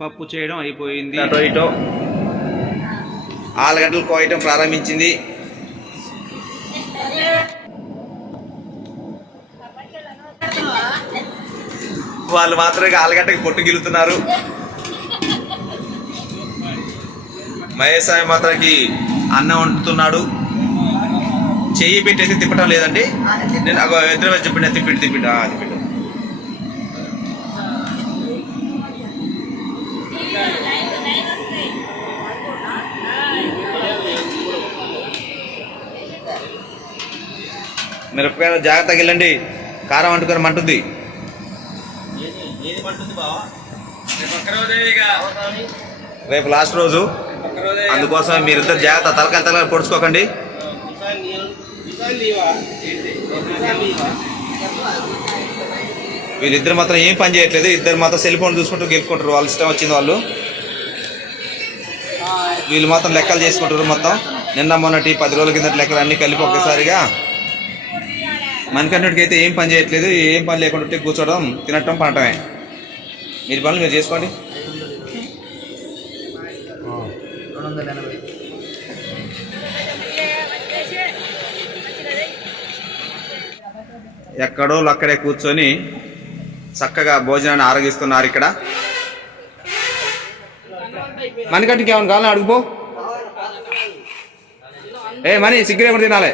పప్పు చేయడం అయిపోయింది. అటో ఇటో. ఆలుగడ్డలు కోయటం ప్రారంభించింది. వాళ్ళు మాత్రమే ఆలుగడ్డకి పొట్టు గిలుతున్నారు మహేష్ స్వామి మాత్రానికి అన్నం వండుతున్నాడు. చెయ్యి పెట్టేసి తిప్పటం లేదండి. నేను ఇద్దరు చెప్పండి తిప్పిడు తిప్పిడు. మిరపకాయలు జాగ్రత్తగా వెళ్ళండి. కారం అంటుకొని మంటుంది. రేపు లాస్ట్ రోజు. అందుకోసం మీరిద్దరు జాగ్రత్త తలకాయ తలకాయలు పొడుచుకోకండి. వీళ్ళిద్దరు మాత్రం ఏం పని చేయట్లేదు. ఇద్దరు మాత్రం సెల్ ఫోన్ చూసుకుంటూ గెలుపుకుంటారు. వాళ్ళు ఇష్టం వచ్చింది వాళ్ళు. వీళ్ళు మాత్రం లెక్కలు చేసుకుంటారు మొత్తం. నిన్న మొన్నటి పది రోజుల కిందటి లెక్కలు అన్నీ కలిపి ఒకేసారిగా మనకన్నటికి అయితే ఏం పని చేయట్లేదు ఏం పని లేకుండా ఉంటే కూర్చోవడం తినటం పనటమే మీరు పనులు మీరు చేసుకోండి. ఎక్కడో అక్కడే కూర్చొని చక్కగా భోజనాన్ని ఆరగిస్తున్నారు ఇక్కడ. మనకంటే ఏమైనా కావాలని అడుగుపో ఏ మనీ సిగ్గురే కూడా తినాలి?